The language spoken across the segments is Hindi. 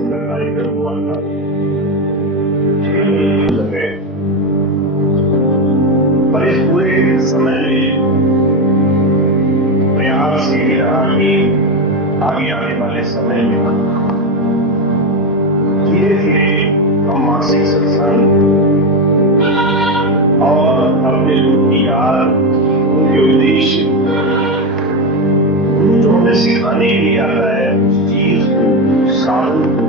सुंदर कार्यक्रम हुआ था। 6 महीने लगे, पर इस पूरे समय में प्रयास यही रहा कि आगे आने वाले समय में धीरे धीरे हम मासिक सत्संग और अपने गुरु की याद, उनके उद्देश्य, जो हमें सिखाने के लिए आता है उस चीज को, साधन को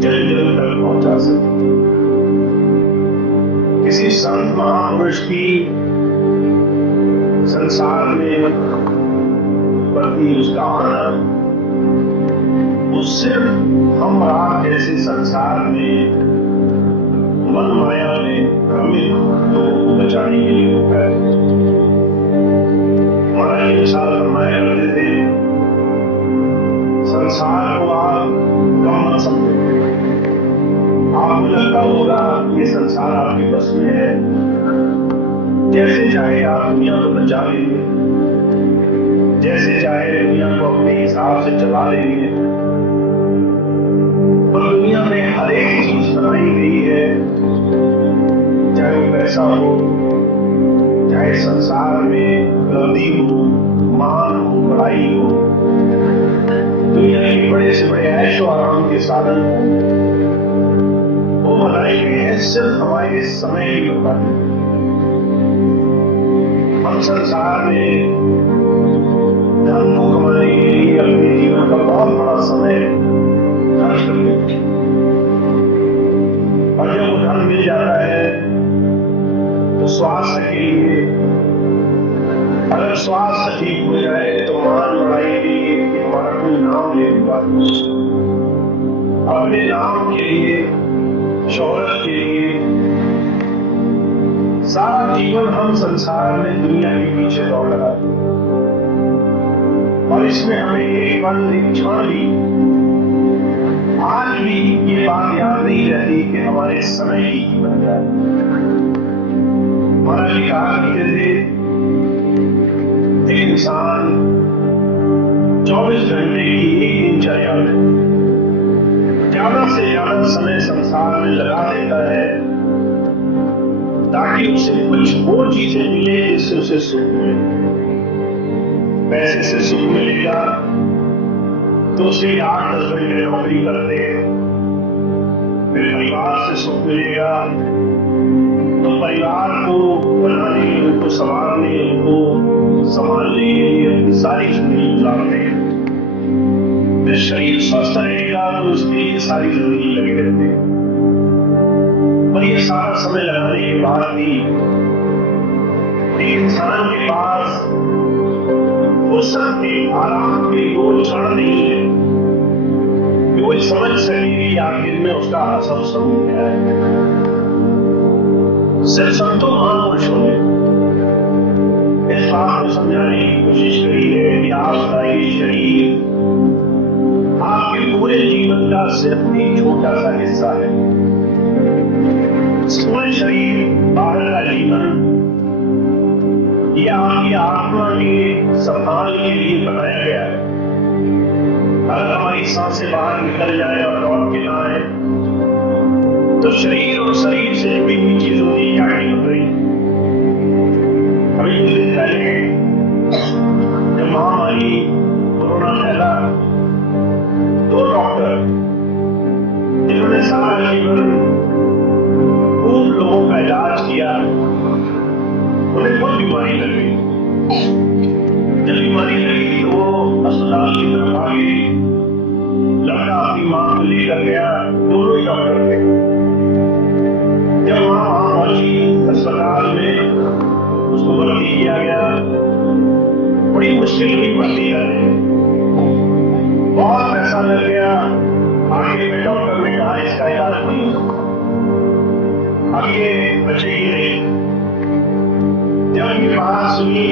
जल जल तक पहुंचा सके। किसी संत महापुरुष की संसार में प्रति उसका आना, वो सिर्फ हम आप जैसे संसार में मन माया में भ्रमित लोगों को बचाने के लिए होता है। हमारा ये विचार फरमाया करते थे, संसार को आप कम मत समझो। आपको लगता होगा ये संसार आपके बस में है, जैसे चाहे आप दुनिया को बचा लेंगे, जैसे चाहे दुनिया को अपने हिसाब से चला लेंगे। पर दुनिया में हर एक चीज बनाई गई है, चाहे वो पैसा हो, चाहे संसार में उपलब्धि हो, मान हो, बड़ाई हो, दुनिया के बड़े से बड़े ऐशो आराम के साधन हो, वो बनाए गए हैं सिर्फ हमारे समय की बर्बादी। हम संसार में धन को कमाने के लिए अपने जीवन का बहुत बड़ा समय खर्च कर देते हैं, और जब वो धन मिल जाता है तो स्वास्थ्य के लिए, अगर स्वास्थ्य ठीक हो जाए तो मान बढ़ाई के लिए कि हमारा कोई नाम ले लूंगा, अपने नाम के लिए, शोहरत के लिए, सारा जीवन हम संसार में दुनिया के पीछे दौड़ लगाते हैं। और इसमें हमें एक पल, एक क्षण भी, आज भी ये बात याद नहीं रहती कि हमारे समय की कीमत क्या है। हमारा लिखा करते थे, एक इंसान 24 घंटे की एक दिनचर्या में ज्यादा से ज्यादा समय संसार में लगा देता है ताकि उसे कुछ वो चीजें मिले जिससे उसे सुख मिले। पैसे से सुख मिलेगा तो उसे 8-10 घंटे नौकरी करते, फिर परिवार से सुख मिलेगा तो परिवार को बनाने, उनको संभालने, उनको संभालने के लिए अपनी सारी जिंदगी गुजारते हैं। फिर शरीर स्वस्थ रहेगा तो उसके लिए सारी जिंदगी लगे रहते हैं। पर ये सारा समय लगाने के बाद भी एक इंसान के पास फुर्सत के, आराम के कोई क्षण नहीं है कि वो समझ सके कि आखिर में उसका असल स्वरूप क्या है। सिर्फ संतों महापुरुषों ने इस बात को समझाने की कोशिश करी है कि आपका ये शरीर आपके पूरे जीवन का सिर्फ एक छोटा सा हिस्सा है। पूरे शरीर, बाहर का जीवन, ये आपकी आत्मा के संभाल के लिए बनाया गया है। अगर हमारी सांसें बाहर निकल जाए और लौट के ना आए तो शरीर और शरीर से जुड़ी हुई चीजों की क्या कीमत रही। अभी कुछ दिन पहले जब महामारी कोरोना फैला, 2 डॉक्टर जिन्होंने सारा जीवन खूब लोगों का इलाज किया, उन्हें कोई बीमारी लग गई। जब बीमारी लगी तो वो अस्पताल की तरफ आ गई। लड़का अपनी मां को लेकर गया, दोनों ही डॉक्टर थे। जब मां पहुंची अस्पताल में, उसको भर्ती किया गया। बड़ी मुश्किल हुई भर्ती करने, बहुत पैसा लग गया। आगे में डॉक्टर ने कहा इसका इलाज नहीं, अब ये बचेगी नहीं। जब ये बात सुनी,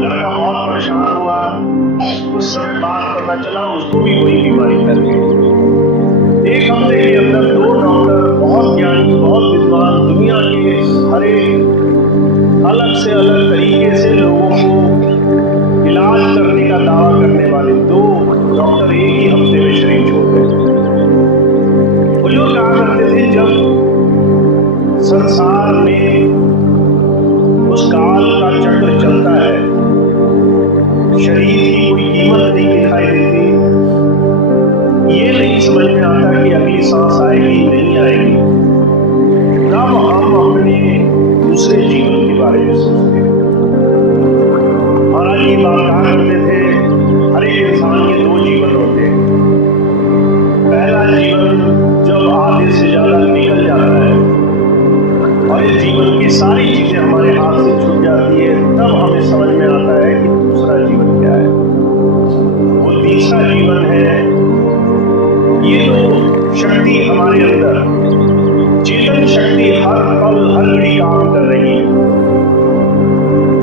लड़का बहुत परेशान हुआ। उस समय बात पता चला उसको भी कोई बीमारी लग गई। एक हफ्ते के अंदर 2 डॉक्टर, बहुत ज्ञानी, बहुत विद्वान, दुनिया के हर एक अलग से अलग तरीके से लोगों को इलाज करने का दावा करने वाले 2 डॉक्टर एक ही हफ्ते में कि अगली सांस आएगी नहीं आएगी, तब हम अपने दूसरे जीवन के बारे में सोचते हैं। महाराज ये बात कहा करते थे, हर एक इंसान के दो जीवन होते हैं। पहला जीवन जब आधे से ज्यादा निकल जाता है और इस जीवन की सारी चीजें हमारे हाथ से छूट जाती है, तब हमें समझ में आता है कि दूसरा जीवन क्या है। वो तीसरा जीवन है, ये जो शक्ति हमारे अंदर, चेतन शक्ति हर पल हर घड़ी काम कर रही है,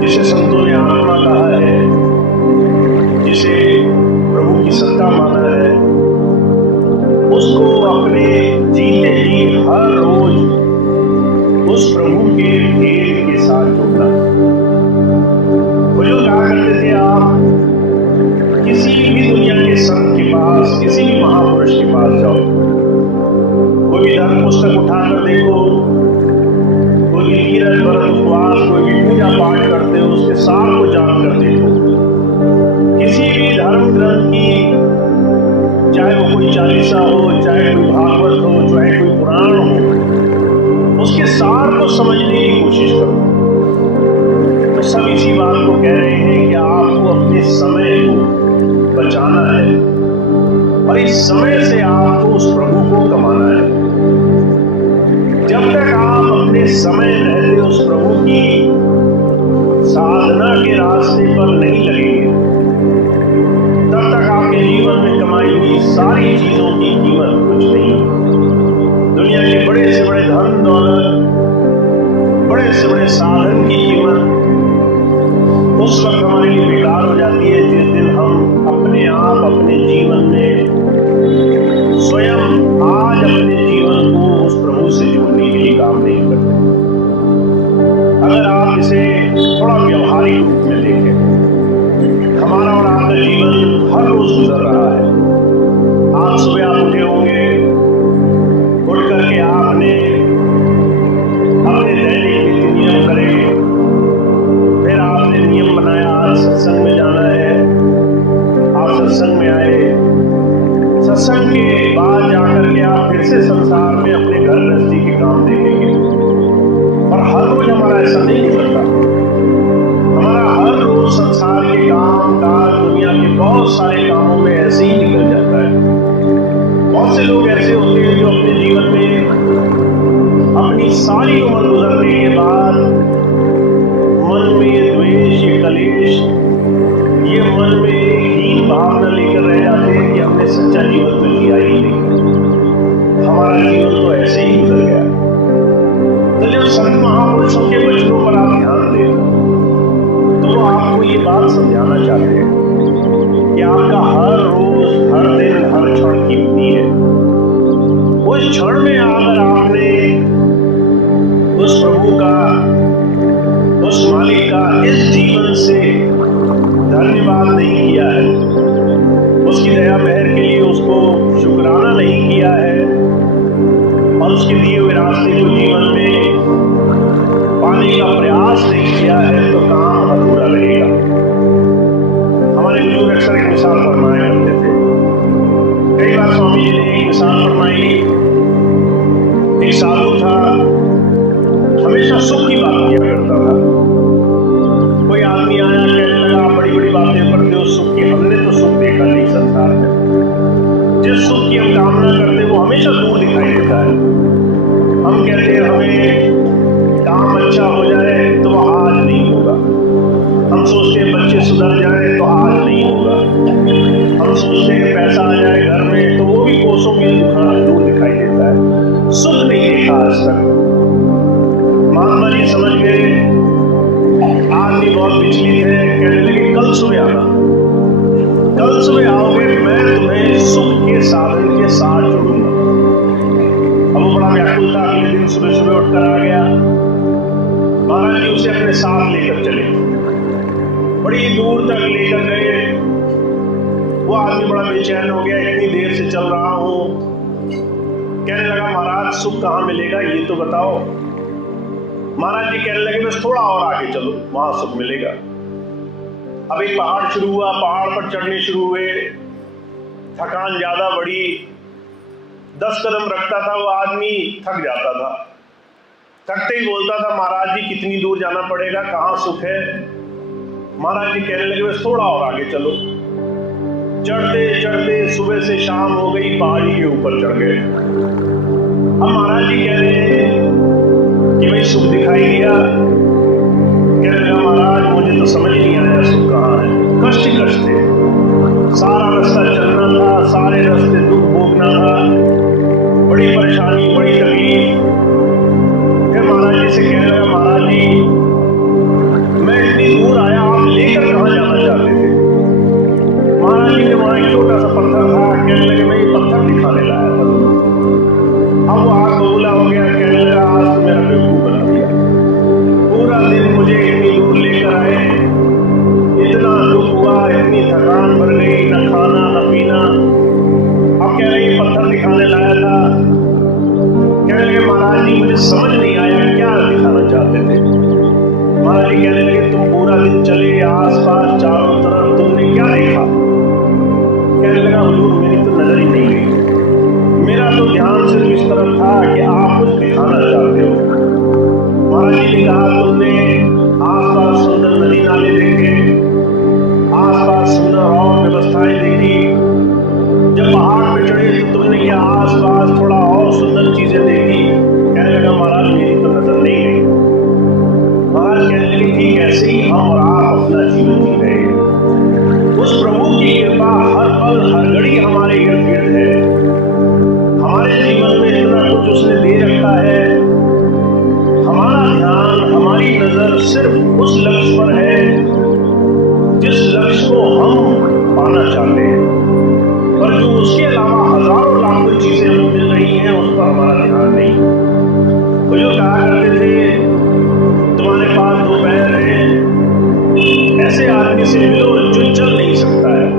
जिसे संतों ने आत्मा कहा है, जिसे प्रभु की सत्ता माना है, उसको अपने जीते जी हर रोज उस प्रभु के भेद के साथ जुड़ना। वो जो कहा करते थे, आप किसी भी दुनिया के संत के पास, किसी भी महापुरुष के पास जाओ, कोई भी धर्म पुस्तक उठाकर देखो, कोई भी तीरथ व्रत उपवास, कोई भी पूजा पाठ करते हो, उसके सार को जानकर देखो। किसी भी धर्म ग्रंथ की, चाहे वो कोई चालीसा हो, चाहे कोई भागवत हो, चाहे कोई पुराण हो, उसके सार को समझने की कोशिश करो। तो सब इसी बात को कह रहे हैं कि आपको अपने समय को बचाना है और इस समय से आपको उस प्रभु को कमाना है। जब तक आप अपने समय रहते उस प्रभु की साधना के रास्ते पर नहीं लगेंगे, तब तक आपके जीवन में कमाई हुई सारी चीजों की कीमत कुछ नहीं। दुनिया के बड़े से बड़े धन दौलत, बड़े से बड़े साधन की कीमत उस वक्त हमारे लिए बेकार हो जाती है जिस दिन हम अपने आप अपने जीवन में स्वयं आज अपने जीवन को उस प्रभु से जोड़ने के लिए काम नहीं करते। अगर आप इसे थोड़ा व्यवहारिक रूप में देखें, हमारा और आपका जीवन हर रोज गुजर रहा है। आज सुबह आप उठे होंगे, उठ करके आपने अपने दैनिक नीति नियम करे, फिर आपने नियम बनाया आज सत्संग में जाना है, आप सत्संग में आए, सत्संग के बाद जाकर के आप फिर से संसार में अपने घर गृहस्थी के काम देखेंगे। और हर रोज हमारा ऐसा नहीं गुजरता, हमारा हर रोज संसार के काम काज, दुनिया के बहुत सारे कामों में ऐसे ही निकल जाता है। बहुत से लोग ऐसे होते हैं जो अपने जीवन में अपनी सारी उम्र गुजरने के बाद मन में द्वेष, ये कलेश, ये मन में हीन भावना लेकर रह जाते हैं कि हमने सच्चा जीवन तो जिया ही नहीं, हमारा जीवन तो ऐसे ही गुजर गया। तो जब संत महापुरुषों के वचनों पर आप ध्यान दें, तो वो आपको ये बात समझाना चाहते हैं कि आपका हर रोज, हर दिन, हर क्षण कीमती है। उस क्षण में अगर आपने उस प्रभु का, उस मालिक का इस जीवन से धन्यवाद नहीं किया है, उसकी दया मेहर के लिए उसको शुक्राना नहीं किया है और उसके दिए हुए रास्ते को जीवन में पाने का प्रयास नहीं किया है, तो काम अधूरा रहेगा। हमारे बुजुर्ग अक्सर एक मिसाल फरमाया करते थे। कई बार स्वामी जी ने एक मिसाल फरमाई। एक साधु था, हमेशा सुख की बात किया करता था। कोई आदमी आया, कहने लगा आप बड़ी बड़ी बातें करते हो सुख की, हमने तो सुख देखा नहीं संसार में। जिस सुख की हम कामना करते वो हमेशा दूर दिखाई देता है। हम कहते हैं हमें काम अच्छा हो जाए तो वह आज नहीं होगा, हम सोचते हैं बच्चे सुधर जाए तो आज नहीं होगा, हम सोचते हैं पैसा आ जाए घर में तो वो भी कोसों में दूर दिखाई देता है। सुख नहीं देखा आज तक। महात्मा जी समझ गए, आदमी बहुत विचलित है, कहने लगे कल सुबह आना, कल सुबह आओगे मैं तुम्हें सुख के साधन के साथ जोड़ूंगा। अब वो बड़ा व्याकुल था, अगले दिन सुबह सुबह उठकर आ गया। महाराज जी उसे अपने साथ लेकर चले, बड़ी दूर तक लेकर गए। वो आदमी बड़ा बेचैन हो गया, इतनी देर से चल रहा हूं। कहने लगा महाराज सुख कहाँ मिलेगा ये तो बताओ। महाराज जी कहने लगे बस थोड़ा और आगे चलो, वहां सुख मिलेगा। अब एक पहाड़ शुरू हुआ, पहाड़ पर चढ़ने शुरू हुए, थकान ज्यादा बढ़ी। 10 कदम रखता था वो आदमी थक जाता था। थकते ही बोलता था, महाराज जी कितनी दूर जाना पड़ेगा, कहाँ सुख है? महाराज जी कहने लगे, बस थोड़ा और आगे चलो। चढ़ते चढ़ते सुबह से शाम हो गई, पहाड़ी के ऊपर चढ़ गए। अब महाराज जी कह रहे हैं कि भाई सुख दिखाई दिया। कहने लगा, महाराज मुझे तो समझ नहीं आया सुख कहाँ है। कष्ट ही कष्ट थे, सारा रास्ता चलना था, सारे रास्ते दुख भोगना था, बड़ी परेशानी, बड़ी तकलीफ। फिर महाराज जी से कहने लगा, महाराज जी मैं इतनी दूर आया, आप लेकर कहाँ जाना चाहते थे? महाराज जी ने वहां एक छोटा सा पत्थर था, कहने लगे मैं ये पत्थर दिखाने लाया था। अब वो आग बबूला हो गया, कहने लगा आज तो मेरा बेवकूफ बना दिया, पूरा दिन मुझे इतनी दूर लेकर आए, इतना दुख हुआ, इतनी थकान भर गई, न खाना न पीना। अब कह रहे पत्थर दिखाने लाया था। कहने लगे, महाराज जी मुझे समझ नहीं आया क्या दिखाना चाहते थे? महाराज जी कहने लगे, तुम पूरा दिन चले, आसपास चारों तरफ तुमने क्या देखा? कहने लगा, हुजूर मेरी तो नजर ही नहीं गई, मेरा तो ध्यान सिर्फ इस तरफ था कि आप कुछ दिखाना चाहते हो। महाराज जी ने कहा, तुमने आसपास सुंदर नदी नाले देखे, आसपास सुंदर और व्यवस्थाएं देखी, जब पहाड़ पे चढ़े तो तुमने क्या आसपास थोड़ा और सुंदर चीजें देखी? कहने लगा, महाराज मेरी तो नजर नहीं गई। महाराज कहने लगे, ठीक ऐसे ही हम और आप अपना जीवन जी रहे हैं। उस प्रभु की कृपा हर पल हर घड़ी हमारे इर्द गिर्द है। हमारे जीवन में इतना कुछ उसने दे रखा है, हमारा ध्यान, हमारी नजर सिर्फ उस लक्ष्य पर है जिस लक्ष्य को हम पाना चाहते हैं, पर जो उसके अलावा हजारों लाखों चीजें हमें मिल रही हैं उस पर हमारा ध्यान नहीं। वो जो कहा करते थे, तुम्हारे पास 2 पैर हैं, ऐसे आदमी से मिलो जो चल नहीं सकता है।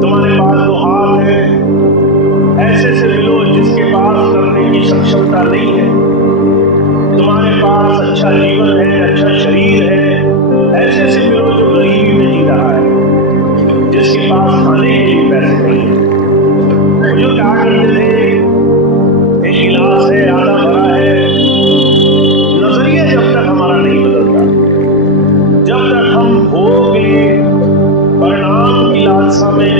तुम्हारे पास 2 हाथ हैं, ऐसे से मिलो जिसके पास करने की सक्षमता नहीं है। तुम्हारे पास अच्छा जीवन है, अच्छा शरीर है, ऐसे से मिलो जो गरीबी में जी रहा है, जिसके पास खाने के लिए पैसे नहीं है। जो कहा करते थे, एक गिलास है आधा भरा है। नजरिया जब तक हमारा नहीं बदलता, जब तक हम भोग के परिणाम की लालसा में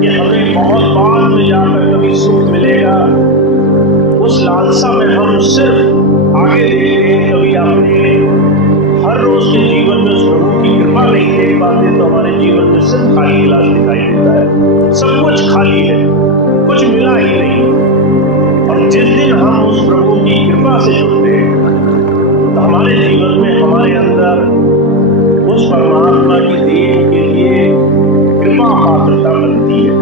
कि हमें बहुत बाद में जाकर कभी सुख मिलेगा, उस लालसा में हम सिर्फ आगे देखते हैं, कभी अपने हर रोज के जीवन में उस प्रभु की कृपा नहीं देख पाते, तो हमारे जीवन में सिर्फ खाली गिलास दिखाई देता है, सब कुछ खाली है, कुछ मिला ही नहीं। और जिस दिन हम उस प्रभु की कृपा से जुड़ते हैं तो हमारे जीवन में, हमारे अंदर उस परमात्मा की देन के लिए कृपा पात्रता बनती है।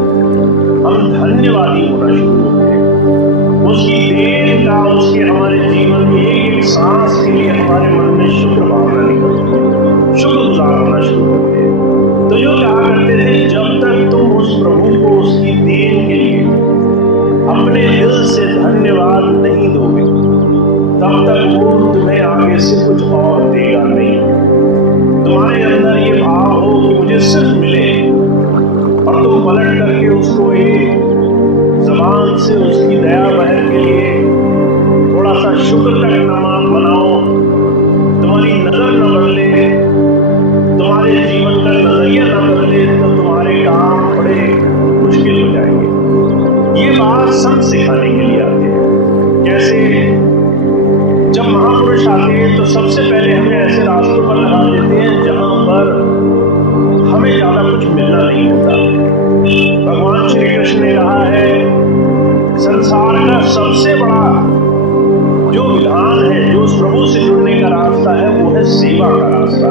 हम धन्यवादी होना शुरू होते हैं, उसकी देन का, उसके हमारे जीवन में एक एक सांस के लिए हमारे मन में शुक्र भावना निकलती है, शुक्रगुजार होना शुरू करते हैं। तो जो कहा करते थे, जब तक तुम उस प्रभु को उसकी देन के लिए अपने दिल से धन्यवाद नहीं दोगे, तब तक वो तुम्हें आगे से कुछ और देगा नहीं। तुम्हारे अंदर ये भाव हो कि मुझे सिर्फ मिले, और तुम पलट करके उसको एक जबान से उसकी दया बहर के लिए थोड़ा सा शुक्र तक नमाज बनाओ, तुम्हारी नजर न बदले, तुम्हारे जीवन का नजरिया न बदले, तो तुम्हारे काम बड़े मुश्किल हो जाएंगे। ये बात संत सिखाने के लिए आते हैं। कैसे? जब महापुरुष आते हैं तो सबसे पहले हमें ऐसे रास्तों पर लगा देते हैं जहां पर हमें ज्यादा कुछ मिलना नहीं होता। भगवान श्री कृष्ण ने कहा है, संसार का सबसे बड़ा जो विधान है, जो उस प्रभु से जुड़ने का रास्ता है, वो है सेवा का रास्ता।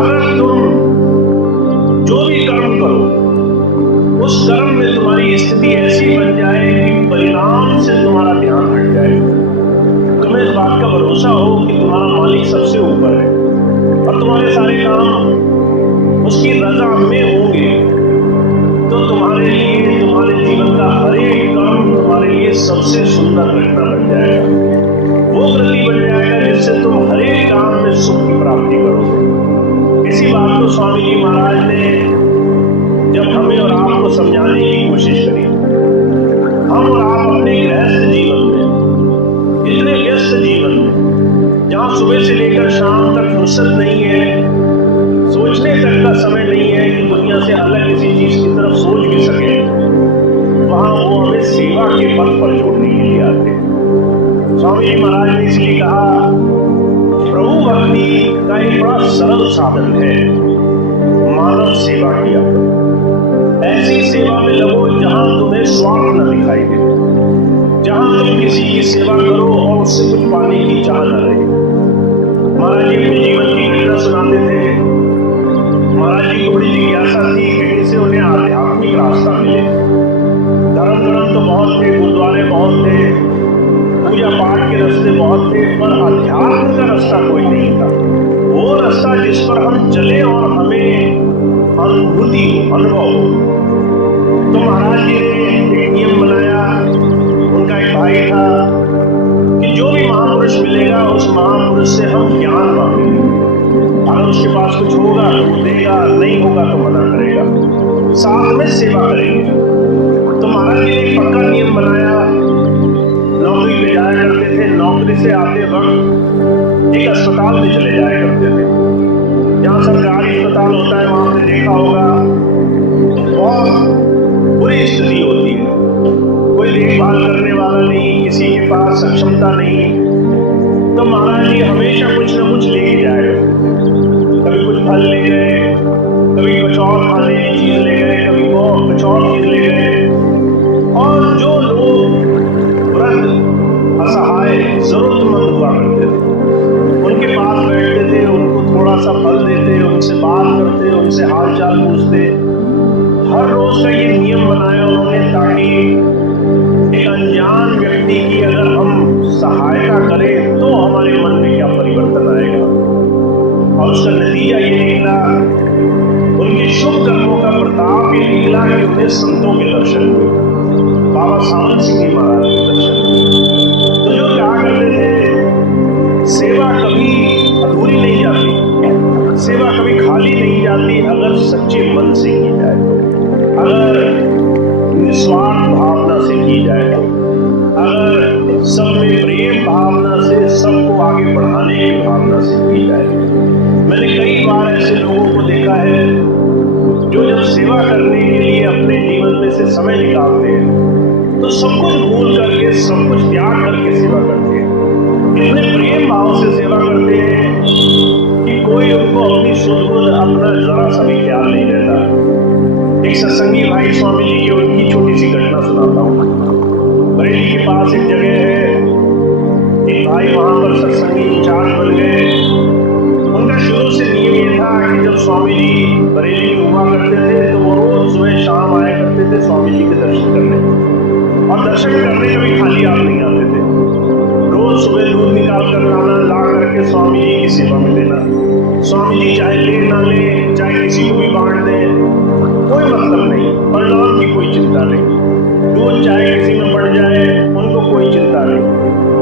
अगर तुम जो भी कर्म करो, उस कर्म में तुम्हारी स्थिति ऐसी बन जाए कि परिणाम से तुम्हारा ध्यान हट जाए, तुम्हें इस बात का भरोसा हो कि तुम्हारा मालिक सबसे ऊपर है और तुम्हारे सारे काम उसकी रजा में होंगे, तो तुम्हारे लिए, तुम्हारे जीवन का हर एक कर्म तुम्हारे लिए सबसे सुंदर घटना बन जाएगा। वो कृति बन जाएगा जिससे तुम हर एक काम में सुख की प्राप्ति करोगे। इसी बात को स्वामी जी महाराज ने जब हमें और आपको समझाने की कोशिश करी, हम और आप अपने गृहस्थ जीवन में, इतने व्यस्त जीवन में, जहां सुबह से लेकर शाम तक फुर्सत नहीं है, सोचने तक का समय नहीं है कि दुनिया से अलग किसी चीज की तरफ सोच भी सके, वहां वो हमें सेवा के पथ पर जोड़ने के लिए आते हैं। स्वामी जी महाराज ने इसलिए कहा, प्रभु भक्ति का एक बड़ा सरल साधन है, मानव सेवा किया करो। ऐसी सेवा में लगो जहां तुम्हें स्वार्थ न दिखाई दे, जहां तुम किसी की सेवा करो और उससे कुछ पाने की चाह न रहे। महाराज जी अपने जीवन की घटना सुनाते थे। महाराज जी को बड़ी जिज्ञासा थी कहीं से उन्हें आध्यात्मिक रास्ता मिले। धर्म कर्म तो बहुत थे, गुरुद्वारे बहुत थे, पूजा पाठ के रास्ते बहुत थे, पर अध्यात्म का रास्ता कोई नहीं था। वो रास्ता जिस पर हम चले और हमें अनुभूति हो, अनुभव हो। तो महाराज जी ने एक नियम बनाया। उनका एक भाई था कि जो भी महापुरुष मिलेगा उस महापुरुष से हम ज्ञान मांगेंगे। अगर उसके पास कुछ होगा तो देगा, नहीं होगा तो मना करेगा, साथ में सेवा करेंगे। तो महाराज जी ने एक पक्का नियम बनाया। नौकरी पे जाया करते थे, नौकरी से आते वक्त एक अस्पताल में चले जाया करते थे। जहाँ सरकारी अस्पताल होता है वहां पे देखा होगा बहुत बुरी स्थिति होती है, कोई देखभाल करने वाला नहीं, किसी के पास सक्षमता नहीं। तो महाराज जी हमेशा कुछ न कुछ लेके जाए, कभी कुछ फल ले गए, कभी कुछ और खाने की चीज ले गए, कभी कुछ और चीज ले गए। और जो लोग वृद्ध, असहाय, जरूरतमंद हुआ करते थे, उनके पास बैठते थे, उनको थोड़ा सा फल देते, उनसे बात करते, उनसे हाल चाल पूछते। हर रोज का ये नियम बनाया उन्होंने ताकि एक अनजान व्यक्ति की अगर हम सहायता करें तो हमारे मन में क्या परिवर्तन आएगा। और उसका नतीजा ये निकला, उनके शुभ कर्मों का प्रताप ये निकला कि उन्हें संतों के दर्शन हुए, बाबा सावन सिंह जी महाराज के दर्शन हुए। तो जो क्या करते थे, सेवा कभी अधूरी नहीं जाती, सेवा कभी खाली नहीं जाती अगर सच्चे मन से की जाए तो, अगर निस्वार्थ भावना से की जाए तो, अगर सब में प्रेम भावना से, सबको आगे बढ़ाने की भावना से की जाए। मैंने कई बार ऐसे लोगों को देखा है जो जब सेवा करने के लिए अपने जीवन में से समय निकालते हैं तो सब कुछ भूल करके, सब कुछ त्याग करके सेवा करते हैं। इतने प्रेम भाव से सेवा करते हैं कि कोई उनको अपनी सुध अपना जरा सा भी ख्याल नहीं रहता। एक सत्संगी भाई स्वामी जी की उनकी छोटी सी घटना सुनाता हूँ। बरेली के पास एक जगह है, एक भाई वहां पर सत्संगी इंचार्ज बन गए। उनका शुरू से नियम ये था कि जब स्वामी जी बरेली में हुआ करते थे तो वो रोज सुबह शाम आया करते थे स्वामी जी के दर्शन करने। और दर्शन करने कभी खाली आप नहीं आते थे, रोज सुबह दूध निकाल कर लाना, ला करके स्वामी जी की सेवा में देना। स्वामी जी चाहे ले ना ले, चाहे किसी को भी बांट दे, कोई मतलब नहीं, परिणाम की कोई चिंता नहीं। दूध चाहे किसी में बढ़ जाए उनको कोई चिंता नहीं,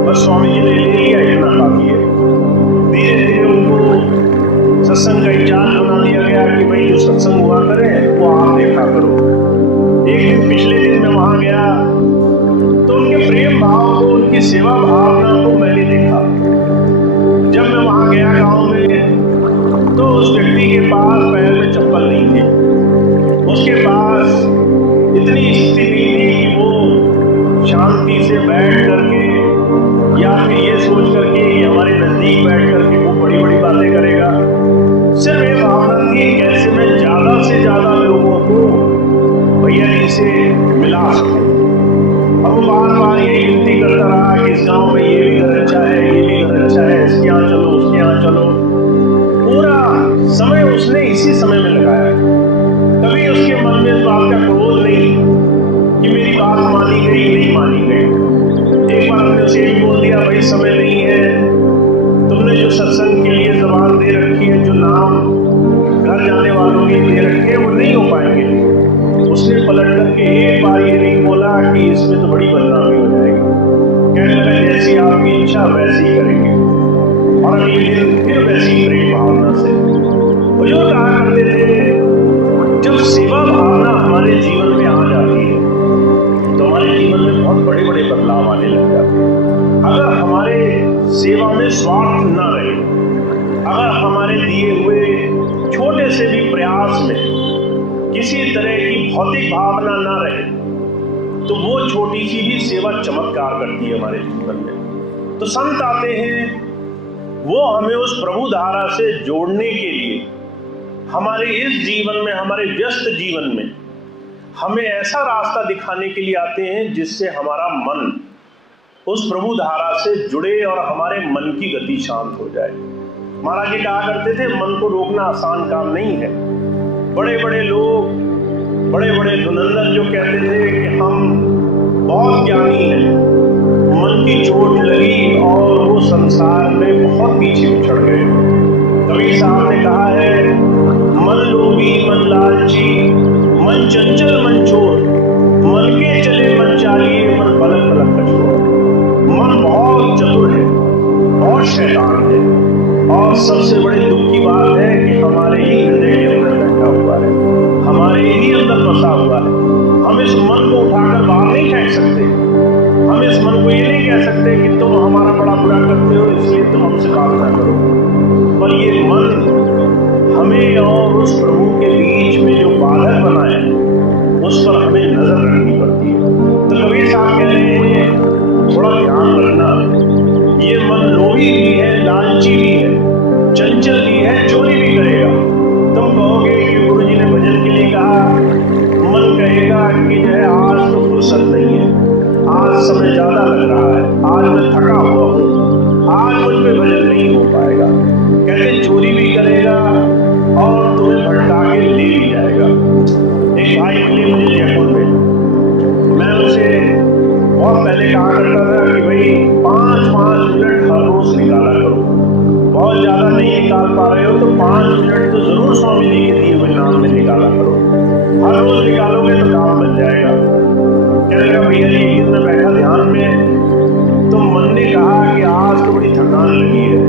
बस स्वामी जी ने ले लिया, इतना काफी है। धीरे धीरे उनको सत्संग का इंचार्ज बना दिया गया कि भाई जो सत्संग हुआ करे वो आप देखा करो। एक दिन पिछले दिन मैं वहां गया तो उनके प्रेम भाव को, उनकी सेवा भावना को मैंने देखा। जब मैं वहां गया गांव में तो उस व्यक्ति के पास पैर में चप्पल नहीं थी, उसके पास इतनी स्थिति नहीं थी कि वो शांति से बैठ करके या फिर ये सोच करके कि हमारे नजदीक बैठ करके वो बड़ी बड़ी बातें करेगा। सिर्फ ये भावना थी कैसे मैं ज्यादा से ज्यादा लोगों को भैया जी से मिला सकूं। अब वो बार बार यही विनती करता रहा कि इस गांव में ये भी घर अच्छा है, ये भी घर अच्छा है, इसके यहाँ चलो, उसके यहाँ चलो। पूरा समय उसने इसी समय में लगाया। कभी उसके मन में इस बात का क्रोध नहीं कि मेरी बात मानी गई नहीं मानी गई। एक बार हमने उसे भी बोल दिया, भाई समय नहीं है, तुमने जो सत्संग के लिए जबान दे रखी है, जो नाम घर जाने वालों के लिए दे रखे हैं, वो नहीं हो पाएंगे। उसने पलट करके एक बार ये नहीं बोला कि इसमें तो बड़ी बदनामी हो जाएगी। कहने लगा जैसी आपकी इच्छा वैसी ही करेंगे। और अगले दिन फिर वैसी प्रेम भावना से वो जो कहा करते थे, जब सेवा भावना हमारे जीवन में आ जाती है तो हमारे जीवन में बहुत वास्तविक प्रयास में किसी तरह की भौतिक भावना ना रहे तो वो छोटी सी भी सेवा चमत्कार करती है हमारे जीवन में। तो संत आते हैं, वो हमें उस प्रभु धारा से जोड़ने के लिए हमारे इस जीवन में, हमारे व्यस्त जीवन में हमें ऐसा रास्ता दिखाने के लिए आते हैं जिससे हमारा मन उस प्रभु धारा से जुड़े और हमारे मन की गति शांत हो जाए। महाराज जी कहा करते थे, मन को रोकना आसान काम नहीं है। बड़े बड़े लोग, बड़े बड़े धुरंधर जो कहते थे कि हम बहुत ज्ञानी हैं, मन की चोट लगी और वो संसार में बहुत पीछे पिछड़ गए। कबीर साहब ने कहा है, मन लोभी मन लालची मन चंचल मन चोर, मन के चले मन चालिए मन पलक पलक कठोर। मन बहुत चतुर है, बहुत शैतान है, और सबसे बड़े दुख की बात है कि हमारे ही हृदय के अंदर बैठा हुआ है, हमारे ही अंदर बसा हुआ है। हम इस मन को उठाकर बाहर नहीं फेंक सकते। हम इस मन को ये नहीं कह सकते कि तुम हमारा बड़ा बुरा करते हो इसलिए तुम हमसे बात ना करो। पर ये मन हमें और उस प्रभु के बीच में जो बाधक बना है उस पर हमें नजर रखनी पड़ती है। तो कबीर साहब कह रहे हैं, थोड़ा ध्यान रखना, ये मन लोभी भी है, लालची भी है, चंचल भी है, चोरी भी करेगा। तुम कहोगे कि गुरु जी ने भजन के लिए कहा, मन कहेगा कि जो है आज तो फुर्सत नहीं है, आज समय ज्यादा लग रहा है, आज मैं थका हुआ हूँ, आज मुझ पे भजन नहीं हो पाएगा। कहते चोरी भी करेगा और तुम्हें भटका के ले भी जाएगा। एक भाई मिले मुझे जयपुर में, मैं उनसे बहुत पहले कहा करता था कि भाई 5-5 मिनट हर रोज निकाला करो, बहुत ज्यादा नहीं निकाल पा रहे हो तो 5 मिनट तो जरूर स्वामी जी के दिए हुए नाम में निकाला करो, हर रोज निकालोगे तो काम बन जाएगा। कहने लगा भैया जी, एक दिन मैं बैठा ध्यान में तो मन ने कहा कि आज तो बड़ी थकान लगी है,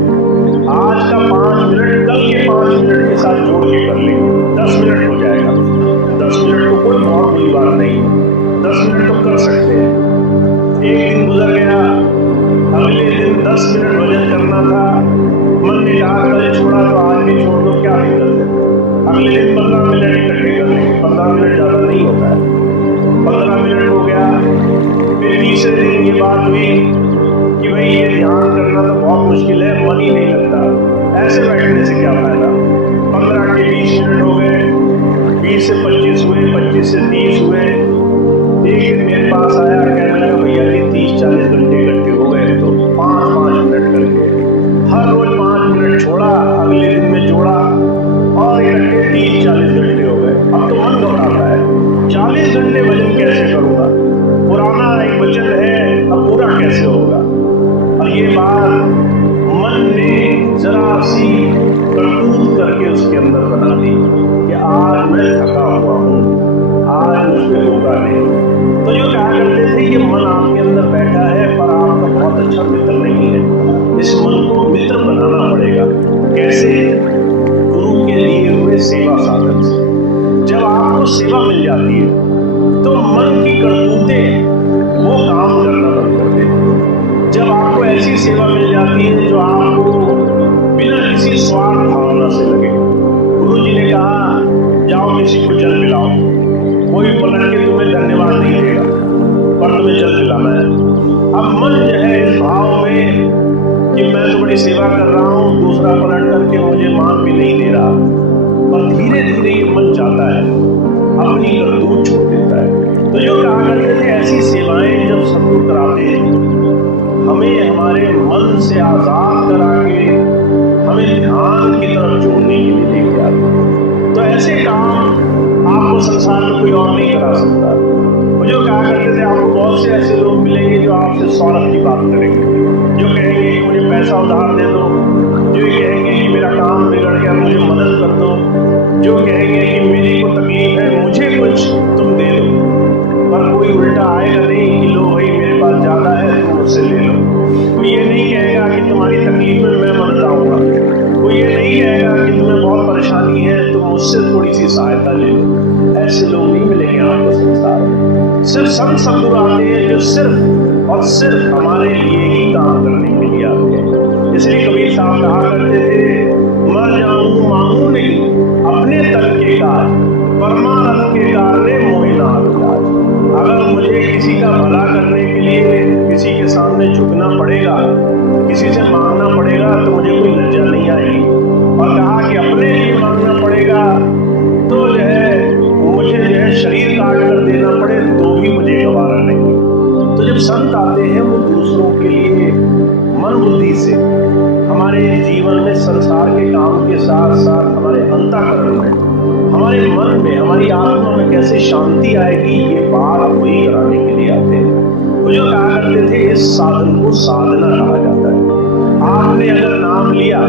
आज का 5 मिनट कल के 5 मिनट के साथ जोड़ के कर लेंगे, 10 मिनट हो जाएगा। 10 मिनट तो कोई बहुत बड़ी बात नहीं, 10 मिनट तो कर सकते हैं। एक दिन गुजर गया, अगले दिन 10 मिनट भजन करना था, मन ने कहा कल छोड़ा तो आज भी छोड़ दो, क्या दिक्कत है। अगले दिन 15 मिनट इकट्ठे कर लेंगे, 15 मिनट ज्यादा नहीं होता है। 15 मिनट हो गया, फिर तीसरे दिन ये बात हुई कि भाई ये ध्यान करना तो बहुत मुश्किल है, मन ही नहीं लगता, ऐसे बैठने से क्या फायदा। 15 के 20 मिनट हो गए, 20 से 25 हुए, 25 से 30 हुए। एक दिन मेरे पास आया, कहने लगा भैया जी 30-40 घंटे इकट्ठे हो गए, तो 5-5 मिनट करके हर रोज 5 मिनट छोड़ा, अगले दिन में जोड़ा और इकट्ठे 30-40 घंटे हो गए। अब तो मन घबराता है, 40 घंटे भजन कैसे करूंगा, पुराना एक वचन है, अब पूरा कैसे होगा। और ये बात मन ने जरा सी करतूत करके उसके अंदर बना दी कि आज मैं थका हुआ हूँ, आज मुझे होगा नहीं। तो जो कहा करते थे कि मन आपके अंदर बैठा है पर आपका बहुत अच्छा मित्र नहीं है, इस मन को मित्र बनाना पड़ेगा। कैसे? गुरु के लिए हुए सेवा साधन से। जब आपको सेवा मिल जाती है तो मन की करतूतें वो काम करना बंद कर देती। जब आपको ऐसी सेवा मिल जाती है जो आपको बिना किसी स्वार्थ भावना से लगे। गुरु जी ने कहा जाओ किसी को जल पिलाओ, कोई पलट के तुम्हें धन्यवाद नहीं देगा पर तुम्हें जल पिलाना है। अब मन जो है इस भाव में कि मैं तो बड़ी सेवा कर रहा हूँ, दूसरा पलट करके मुझे मान भी नहीं दे रहा, पर धीरे धीरे ये मन जाता है, अपनी करतूत छोड़ देता है। तो जो कहा करते थे ऐसी सेवाएं जब सदगुरु कराते हैं, हमें हमारे मन से आजाद करा के हमें ध्यान की तरफ जोड़ने के लिए लेके आते। तो ऐसे काम आपको संसार में कोई और नहीं करा सकता। वो जो कहा करते थे, आपको बहुत से ऐसे लोग मिलेंगे जो आपसे स्वार्थ की बात करेंगे, जो कहेंगे कि मुझे पैसा उधार दे दो, जो कहेंगे कि मेरा काम बिगड़ गया मुझे मदद कर दो, जो कहेंगे कि मेरी को तकलीफ है मुझे कुछ तुम दे दो। पर कोई उल्टा आएगा नहीं कि लो भाई मेरे पास ज्यादा है तुम मुझसे ले लो। कोई ये नहीं कहेगा कि तुम्हारी तकलीफ में मैं मदद आऊंगा, कोई ये नहीं कहेगा कि तुम्हें बहुत परेशानी है तुम मुझसे थोड़ी सी सहायता ले लो। ऐसे लोग नहीं मिलेंगे आपको संसार में। सिर्फ संत सदगुरु आते हैं जो सिर्फ और सिर्फ हमारे लिए ही काम करने के लिए आते हैं। इसलिए कबीर साहब कहा करते थे, मर जाऊं मांगू नहीं अपने तन के काज, परमानंद के कारणे मोहि नाथ लाज। अगर मुझे किसी का भला करने के लिए किसी के सामने झुकना पड़ेगा, किसी से मांगना पड़ेगा, तो मुझे कोई लज्जा नहीं आएगी। और कहा कि अपने लिए मांगना पड़ेगा तो जो है मुझे जो है शरीर काट कर देना पड़े तो भी मुझे गवारा नहीं। तो जब संत आते हैं वो दूसरों के लिए मन बुद्धि से हमारे जीवन में संसार के काम के साथ साथ हमारे अंतःकरण में, हमारे मन में, हमारी आत्मा में कैसे शांति आएगी, ये बात वही कराने के लिए आते हैं। वो जो कहा करते थे इस साधन को साधना कहा जाता है। आपने अगर नाम लिया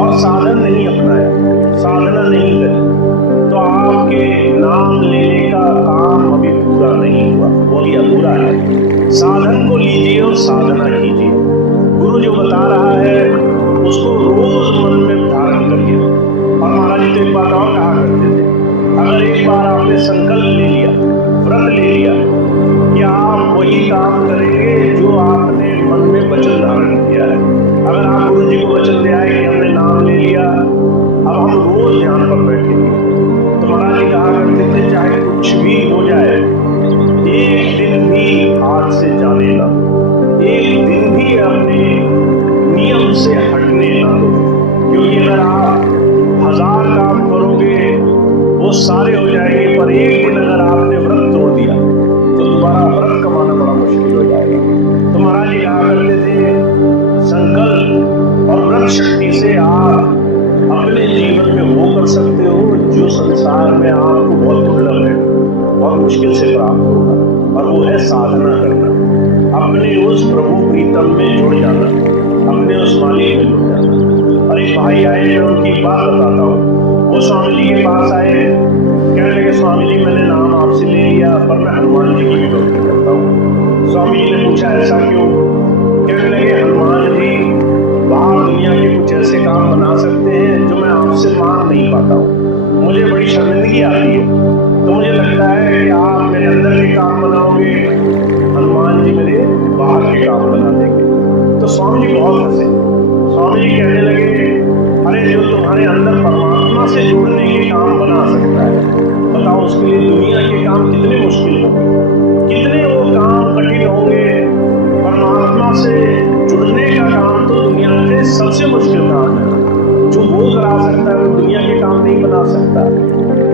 और साधन नहीं अपनाया, साधना नहीं करी, तो आपके नाम लेने का काम अभी पूरा नहीं हुआ, वो भी अधूरा है। साधन को लीजिए और साधना कीजिए। गुरु जो बता रहा है उसको रोज मन में धारण करिए। और महाराज जी तो एक बात और कहा करते थे, अगर एक बार आपने संकल्प ले लिया, व्रत ले लिया कि आप वही काम करेंगे जो आपने मन में वचन धारण किया है। अगर आप गुरु जी को वचन दिया है कि हमने नाम ले लिया, अब हम रोज ध्यान पर बैठेंगे, तो महाराज जी कहा करते थे चाहे कुछ भी हो जाए, एक दिन भी हाथ से जाने ना, एक दिन भी अपने नियम से हटने ना दो। क्योंकि अगर आप 1000 काम करोगे वो सारे हो जाएंगे, पर एक दिन अगर आपने व्रत तोड़ दिया तो दोबारा व्रत कमाना बड़ा मुश्किल हो जाएगा। तो महाराज जी कहा करते थे संकल्प और व्रत शक्ति से आप अपने जीवन में वो कर सकते हो जो संसार में आपको बहुत दुर्लभ है, बहुत मुश्किल से प्राप्त होगा, और वो है साधना करना, अपने उस प्रभु प्रीतम में जुड़ जाना, अपने उस मालिक में जुड़ जाना। और एक भाई आए, मैं उनकी बात बताता हूँ। वो स्वामी जी के पास आए, कहने लगे स्वामी जी मैंने नाम आपसे ले लिया पर मैं हनुमान जी की भी भक्ति करता हूँ। स्वामी जी ने पूछा ऐसा क्यों? कहने लगे हनुमान जी बाहर दुनिया के कुछ ऐसे काम बना सकते हैं जो मैं आपसे मांग नहीं पाता हूँ, मुझे बड़ी शर्मिंदगी आती है, तो मुझे लगता है कि आप मेरे अंदर के काम बनाओगे, हनुमान जी मेरे बाहर के काम बना देंगे। तो स्वामी जी बहुत हंसे। स्वामी जी कहने लगे अरे जो तुम्हारे अंदर परमात्मा से जोड़ने के काम बना सकता है, बताओ उसके लिए दुनिया के काम कितने मुश्किल होंगे, कितने वो काम कठिन होंगे। परमात्मा से जुड़ने का काम तो दुनिया के सबसे मुश्किल काम है। जो वो करा सकता है वो दुनिया के काम नहीं बना सकता,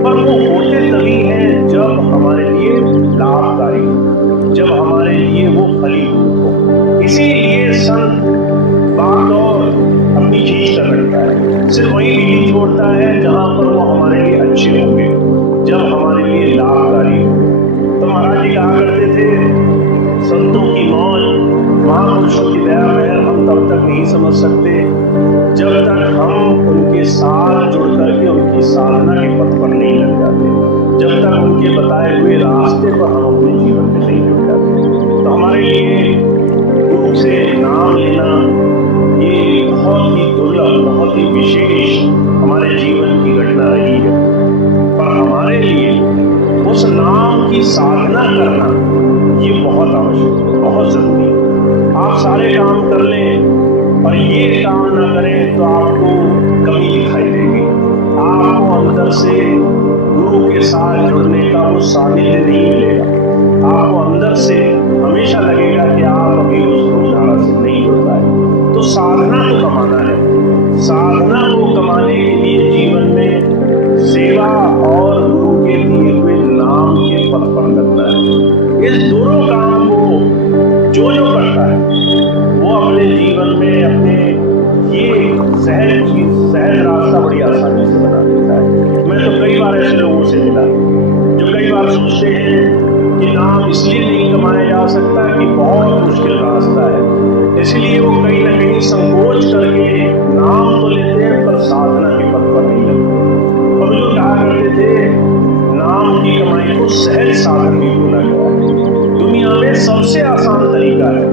पर वो होते तभी हैं जब हमारे लिए लाभकारी, जब हमारे लिए वो फलीभूत हो। इसीलिए संत बात और अपनी खींच कर रखता है, सिर्फ वही नीति छोड़ता है जहां पर वो हमारे लिए अच्छे होंगे, जब हमारे लिए लाभकारी होंगे। तो महाराज जी कहा करते थे संतों की मौज, महापुरुषों की दया महर हम तब तक नहीं समझ सकते जब तक हम उनके साथ जुड़ करके उनकी साधना के पथ पर नहीं लग जाते, जब तक उनके बताए हुए रास्ते पर हम अपने जीवन में नहीं जुड़ जाते। तो हमारे लिए गुरु से नाम लेना ये बहुत ही दुर्लभ, बहुत ही विशेष हमारे जीवन की घटना रही है। पर हमारे लिए उस नाम की साधना करना ये बहुत आवश्यक है, बहुत जरूरी है। आप सारे काम कर लें और ये काम ना करें तो आपको कमी दिखाई देगी, आपको अंदर से गुरु के साथ जुड़ने का वो सानिध्य नहीं मिलेगा, आपको अंदर से हमेशा लगेगा कि आप अभी उस गुरुधारा से नहीं जुड़ पाए। तो साधना को कमाना है, साधना को कमाने के लिए जीवन में सेवा और गुरु के दिए हुए नाम के पथ पर लगना है। इस दोनों काम को जो करता है वो अपने जीवन में अपने ये सहज रास्ता बड़ी आसानी से बना देता है। मैं तो कई बार ऐसे लोगों से मिला जो कई बार सोचते हैं कि नाम इसलिए नहीं कमाया जा सकता कि बहुत मुश्किल रास्ता है, इसलिए वो कहीं ना कहीं संकोच करके नाम तो लेते हैं पर साधना के पथ पर नहीं लगते। और जो कहा करते थे नाम की कमाई को सहज साधन भी बोला गया है। दुनिया में सबसे आसान तरीका है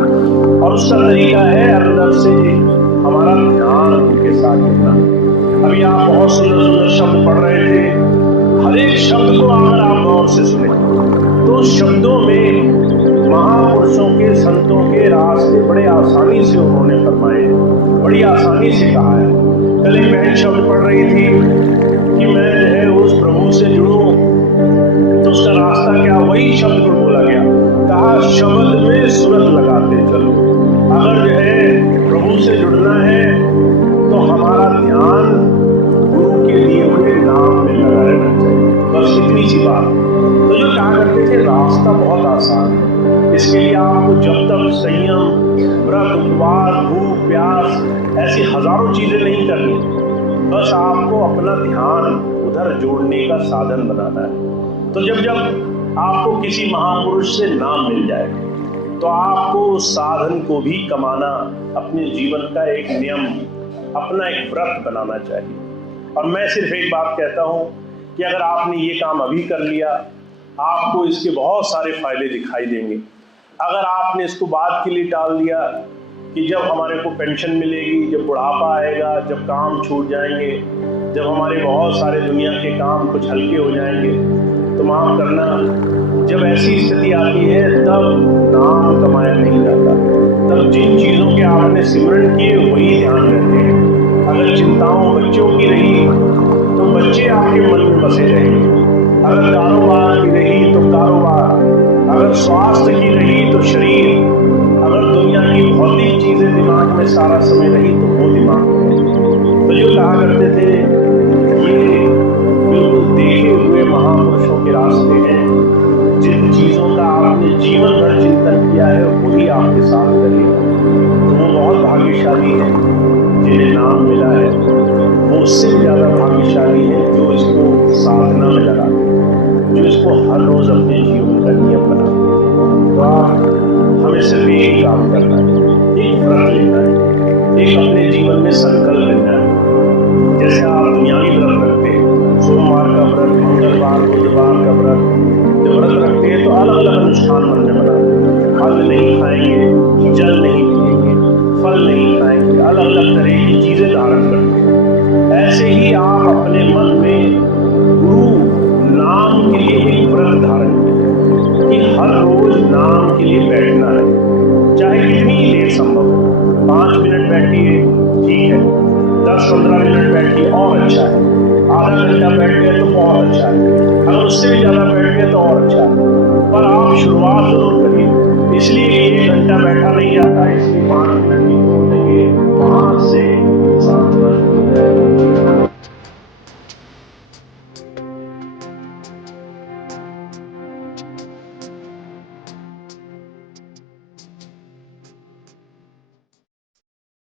और उसका तरीका है अंदर से हमारा ध्यान उनके साथ जुड़ना। अभी आप बहुत सुंदर सुंदर शब्द पढ़ रहे थे, हर एक शब्द को अगर आप गौर से सुने तो शब्दों में महापुरुषों के संतों के रास्ते बड़े आसानी से उन्होंने फरमाए, बड़ी आसानी से कहा है। कल एक बहन शब्द पढ़ रही थी कि मैं जो है उस प्रभु से जुड़ूं, तो उसका रास्ता क्या, वही शब्द को बोला गया, कहा शब्द में सूरत लगाते चलो। अगर जो है प्रभु से जुड़ना है तो हमारा ध्यान गुरु के दिए हुए नाम में लगा रहना चाहिए, बस इतनी सी बात। तो जो कहा करते थे रास्ता बहुत आसान है, इसके लिए आपको जब तक संयम, व्रत, उपवास, भूख प्यास ऐसी हजारों चीजें नहीं करनी, बस आपको अपना ध्यान उधर जोड़ने का साधन बनाना है। तो जब जब आपको किसी महापुरुष से नाम मिल जाए तो आपको उस साधन को भी कमाना अपने जीवन का एक नियम, अपना एक व्रत बनाना चाहिए। और मैं सिर्फ एक बात कहता हूँ कि अगर आपने ये काम अभी कर लिया, आपको इसके बहुत सारे फायदे दिखाई देंगे। अगर आपने इसको बाद के लिए टाल दिया कि जब हमारे को पेंशन मिलेगी, जब बुढ़ापा आएगा, जब काम छूट जाएंगे, जब हमारे बहुत सारे दुनिया के काम कुछ हल्के हो जाएंगे, तो माफ करना, जब ऐसी स्थिति आती है तब नाम कमाया नहीं जाता। तब जिन चीजों के आपने सिमरण किए वही ध्यान रहते हैं। अगर चिंताओं बच्चों की रही तो बच्चे आपके मन में बसे रहेंगे, अगर कारोबार की रही तो कारोबार, अगर स्वास्थ्य की रही तो शरीर, अगर दुनिया की भौतिक चीजें दिमाग में सारा समय रही तो वो दिमाग में। तो जो कहा करते थे ये बिल्कुल देखे हुए महापुरुषों के रास्ते हैं, जिन चीजों का आपने जीवन भर चिंतन किया है वही आपके साथ करेगा। तो वो बहुत भाग्यशाली है जिन्हें नाम मिला है, वो उससे ज्यादा भाग्यशाली है जो इसको साधना में लगा, जो इसको हर रोज अपने जीवन का नियम बना। तो आप हमें सिर्फ एक काम करना है, एक व्रत लेना है, एक अपने जीवन में संकल्प लेना है। जैसे आप दुनियावी व्रत रखते हैं, सोमवार का व्रत, मंगलवार, बुधवार का व्रत, जब व्रत रखते हैं तो अलग अलग अनुष्ठान मन में बनाते हैं। फल नहीं खाएंगे, जल नहीं पिएंगे, फल नहीं खाएंगे, अलग अलग तरह की चीजें धारण करते हैं। ऐसे ही आप अपने मन में गुरु नाम के लिए एक व्रत धारण करें कि हर रोज नाम के लिए बैठना है, चाहे कितनी ही देर संभव हो। 5 मिनट बैठिए ठीक है, 10-15 मिनट बैठिए और अच्छा है, आधा घंटा बैठ गए तो बहुत अच्छा है, अगर उससे भी ज्यादा बैठ गए तो और अच्छा है। पर आप शुरुआत जरूर करिए, इसलिए 1 घंटा बैठा नहीं जाता, इसलिए 5 मिनट